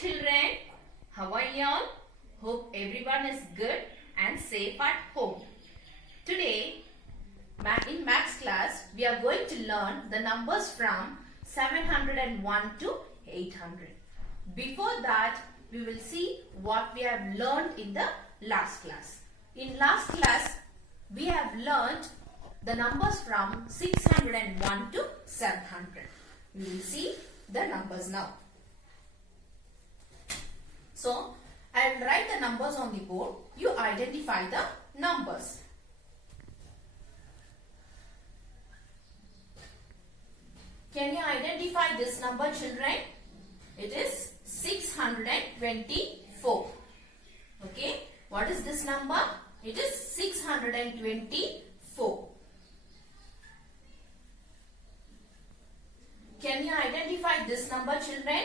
children, how are you all? Hope everyone is good and safe at home. Today in maths class we are going to learn the numbers from 701 to 800. Before that we will see what we have learned in the last class. In last class we have learned the numbers from 601 to 700. We will see the numbers now. So, I will write the numbers on the board. You identify the numbers. Can you identify this number, children? It is 624. Okay. What is this number? It is 624. Can you identify this number, children?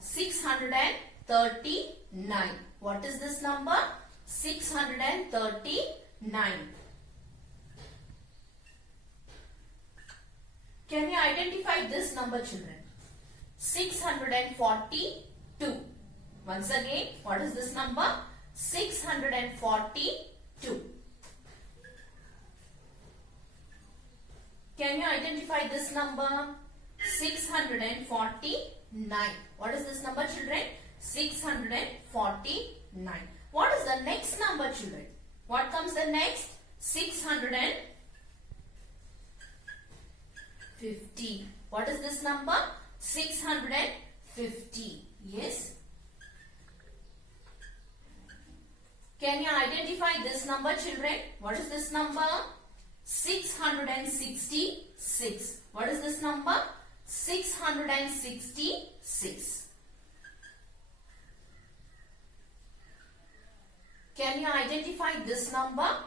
639. What is this number? 639. Can you identify this number, children? 642. Once again, what is this number? 642. Can you identify this number? 649. What is this number, children? 649. What is the next number, children? What comes the next? 650. What is this number? 650. Yes. Can you identify this number, children? What is this number? 666. What is this number? 666. Can you identify this number?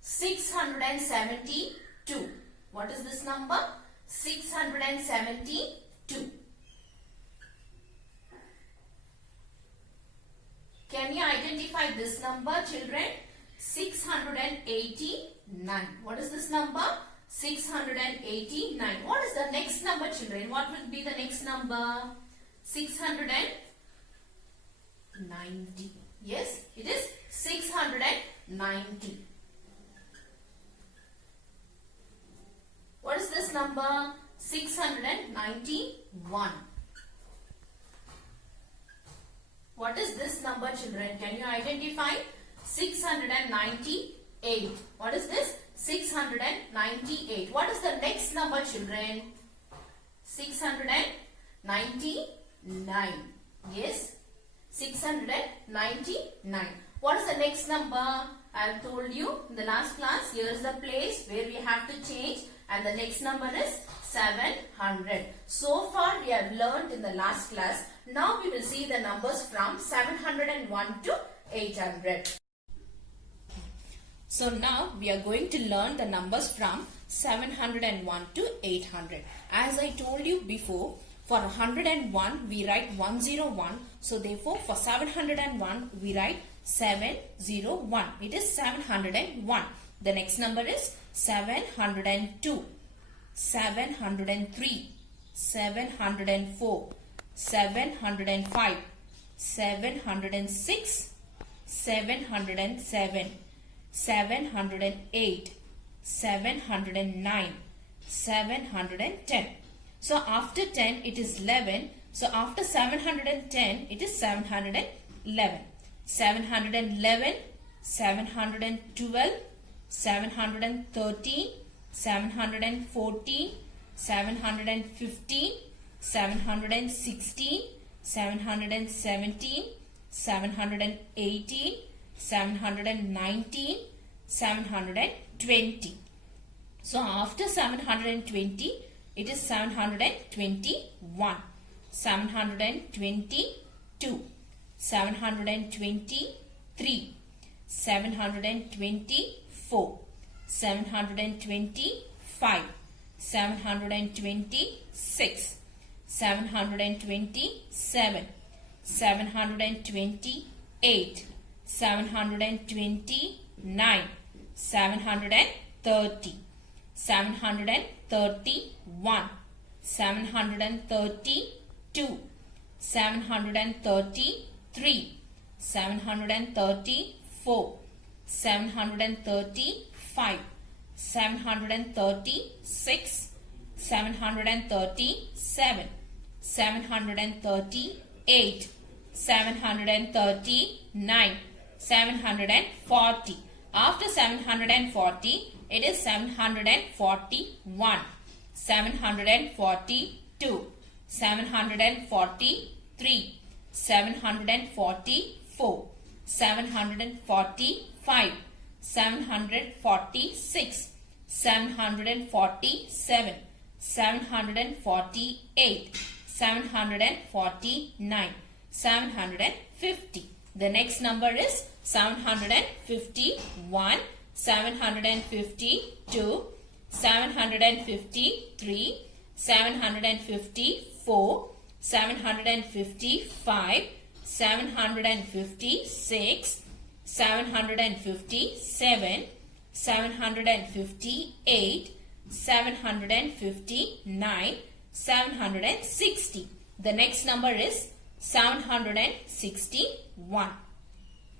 672. What is this number? 672. Can you identify this number, children? 689. What is this number? 689. What is the next number, children? What will be the next number? 690. Yes, it is 690. What is this number? 691. What is this number, children? Can you identify? 698. What is this? 698. What is the next number, children? 699. Yes, 699. What is the next number? I have told you in the last class. Here is the place where we have to change, and the next number is 700. So far we have learned in the last class. Now we will see the numbers from 701 to 800. So now we are going to learn the numbers from 701 to 800. As I told you before, for 101 we write 101. So therefore for 701 we write 701. It is 701. The next number is 702, 703, 704, 705, 706, 707, 708, 709, 710. So after 10 it is 11. So after 710 it is 711. 711, 712, 713, 714, 715, 716, 717, 718, 719, 720. So after 720 it is 721, 722, 723, 724, 725, 726, 727, 728, 729, 730, 731, 732, 733, 734, 735, 736, 737, 738, 739, 740. After 740, it is 741, 742, 743, 744, 745, 746, 747, 748, 749, 750. The next number is 751, 752, 753, 754, 755, 756, 757, 758, 759, 760. The next number is 761,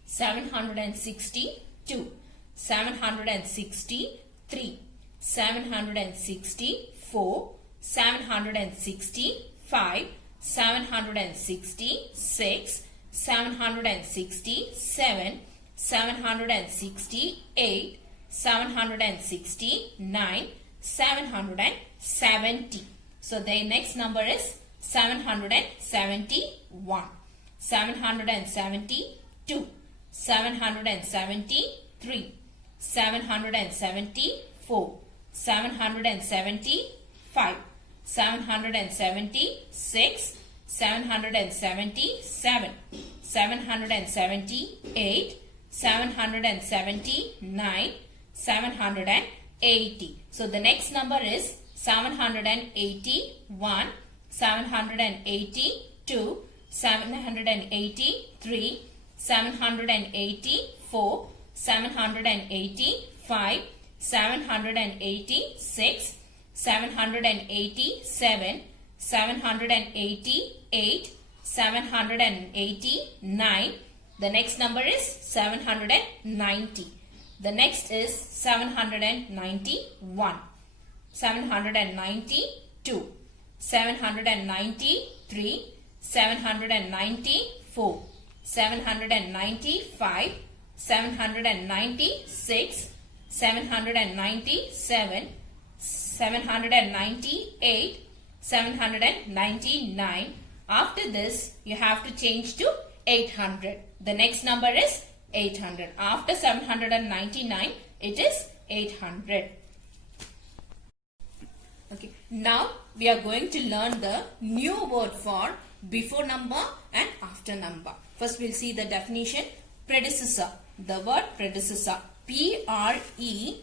762, 763, 764, 765, 766, 767, 768, 769, 770. So the next number is 771, 772, 773, 774, 775, 776, 777, 778, 779, 780. So the next number is 781, 782, 783, 784, 785, 786, 787, 788, 789. The next number is 790. The next is 791, 792, 793, 794, 795, 796, 797, 798, 799. After this, you have to change to 800. The next number is 800. After 799, it is 800. Okay. Now, we are going to learn the new word for before number and after number. First, we'll see the definition. Predecessor. The word predecessor. P-R-E-D-E-C-E-S-S-O-R.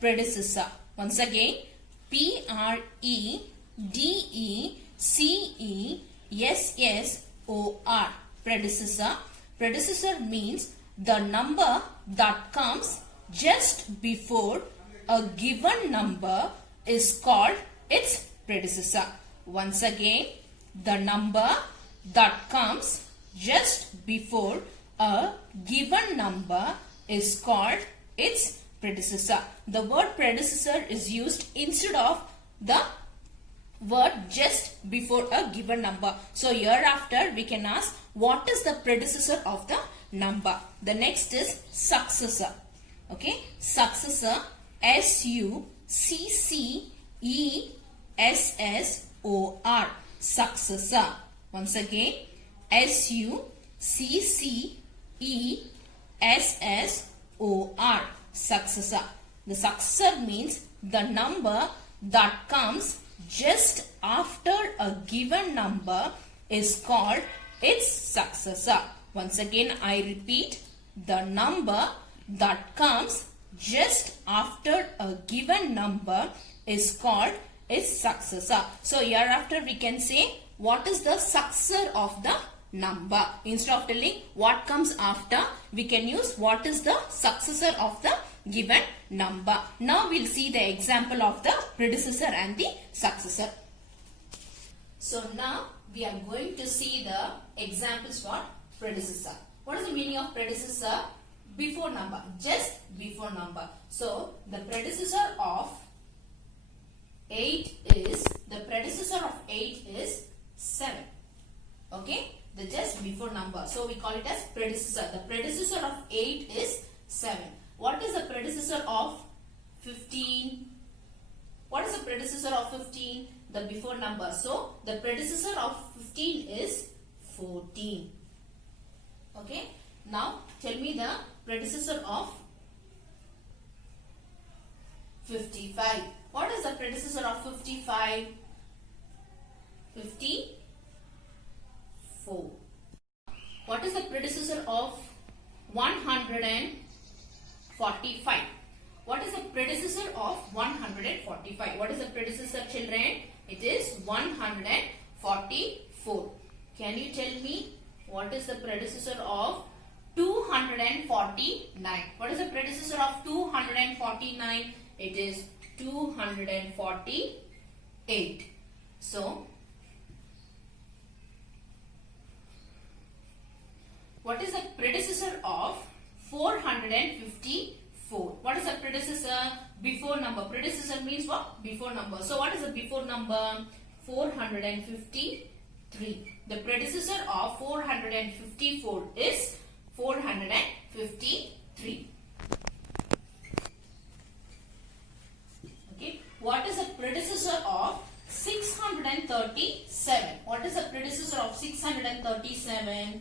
Predecessor. Once again, P-R-E-D-E-C-E-S-S-O-R. Predecessor. Predecessor means the number that comes just before a given number is called its predecessor. Once again, the number that comes just before a given number is called its predecessor. The word predecessor is used instead of the word just before a given number. So hereafter we can ask what is the predecessor of the number. The next is successor. Okay, successor, S-U-C-C-E-S-S-O-R. Successor. Once again, S-U-C-C-E-S-S-O-R. Successor. The successor means the number that comes just after a given number is called its successor. Once again, I repeat, the number that comes just after a given number is called its successor. So hereafter we can say what is the successor of the number. Instead of telling what comes after, we can use what is the successor of the given number. Now we'll see the example of the predecessor and the successor. So now we are going to see the examples for predecessor. What is the meaning of predecessor? Before number, just before number. So the predecessor of 8 is 7. Okay, the just before number. So we call it as predecessor. The predecessor of 8 is 7. What is the predecessor of 15? What is the predecessor of 15? The before number. So the predecessor of 15 is 14. Okay. Now tell me the predecessor of 55. What is the predecessor of 55? 54. What is the predecessor of 145? What is the predecessor of 145? What is the predecessor, children? It is 144. Can you tell me what is the predecessor of 249? What is the predecessor of 249? It is 248. So, what is the predecessor of 454? What is the predecessor? Before number. Predecessor means what? Before number. So what is the before number? 453. The predecessor of 454 is 453. Okay. What is the predecessor of 637? What is the predecessor of 637?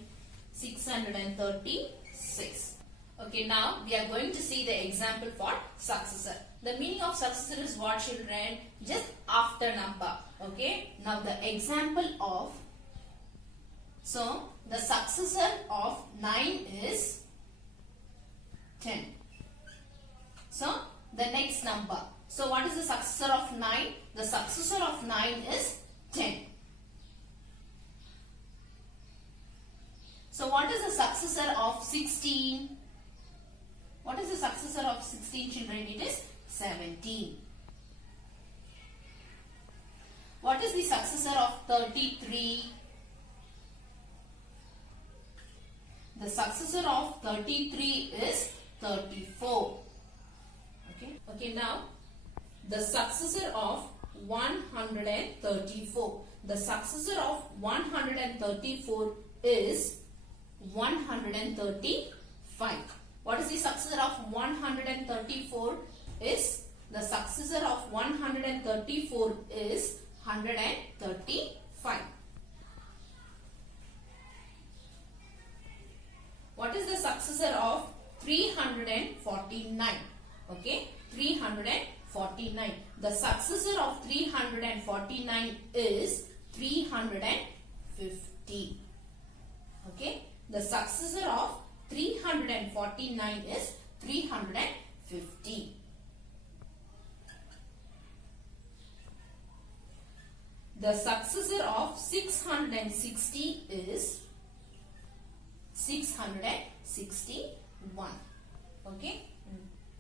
636. Okay, now we are going to see the example for successor. The meaning of successor is what, children? Just after number. Okay, now the example of, so the successor of 9 is 10. So the next number. So what is the successor of 9? The successor of 9 is 10. So what is the successor of 16? What is the successor of 16, children? It is 17. What is the successor of 33? The successor of 33 is 34. Okay, now the successor of 134. The successor of 134 is 135. What is the successor of 134? Is the successor of 134 is 135. What is the successor of 349? Okay, 349. The successor of 349 is 350. Okay, the successor of 349 is 350. The successor of 660 is 661. Okay.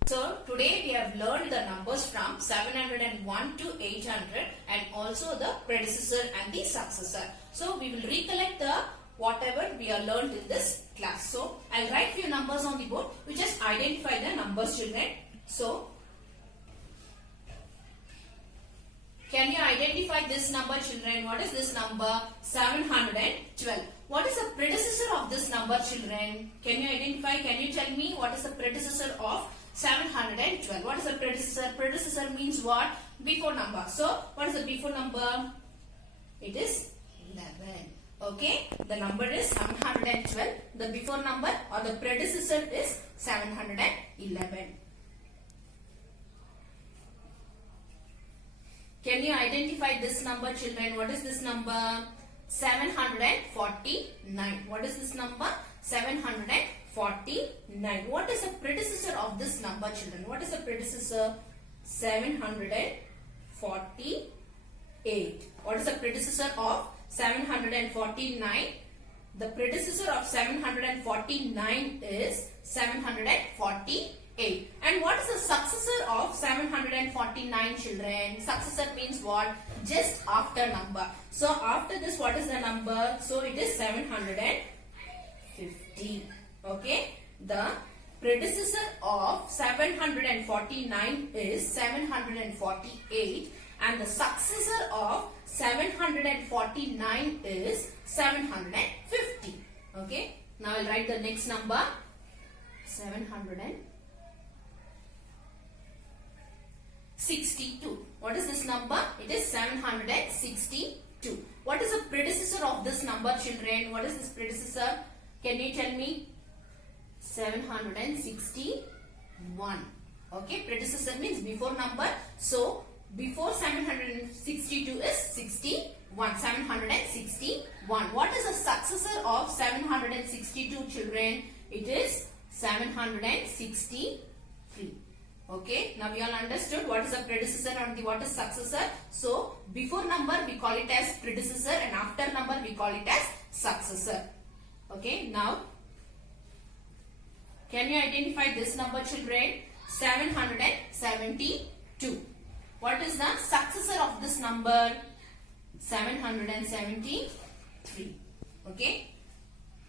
So today we have learned the numbers from 701 to 800 and also the predecessor and the successor. So we will recollect the whatever we have learned in this class. So I'll write few numbers on the board. We just identify the numbers, children. So can you identify this number, children? What is this number? 712. What is the predecessor of this number, children? Can you identify? Can you tell me what is the predecessor of 712? What is the predecessor? Predecessor means what? Before number. So what is the before number? It is 11. Okay, the number is 712. The before number or the predecessor is 711. Can you identify this number, children? What is this number? 749. What is this number? 749. What is the predecessor of this number, children? What is the predecessor? 748. What is the predecessor of 749? The predecessor of 749 is 745. 8. And what is the successor of 749 children? Successor means what? Just after number. So after this, what is the number? So it is 750. Okay. The predecessor of 749 is 748 and the successor of 749 is 750. Okay. Now I'll write the next number. 762. What is this number? It is 762. What is the predecessor of this number, children? What is this predecessor? Can you tell me? 761. Okay, predecessor means before number. So before 762 is 61. 761. What is the successor of 762, children? It is 763. Okay, now we all understood what is the predecessor and what is successor. So before number we call it as predecessor and after number we call it as successor. Okay, now can you identify this number, children? 772. What is the successor of this number? 773. Okay,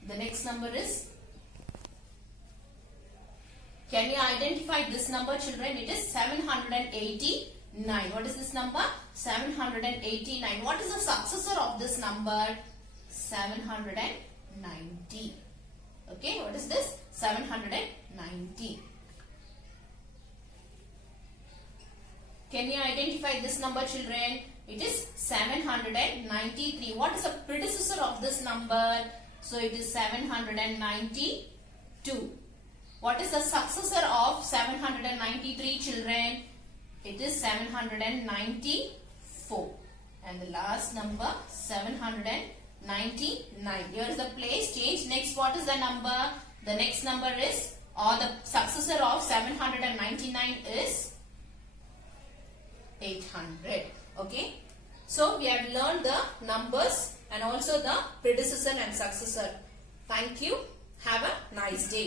the next number is, can you identify this number, children? It is 789. What is this number? 789. What is the successor of this number? 790. Okay, what is this? 790. Can you identify this number, children? It is 793. What is the predecessor of this number? So it is 792. What is the successor of 793, children? It is 794. And the last number, 799. Here is the place change. Next, what is the number? The next number is, or the successor of 799 is 800. Okay. So we have learned the numbers and also the predecessor and successor. Thank you. Have a nice day.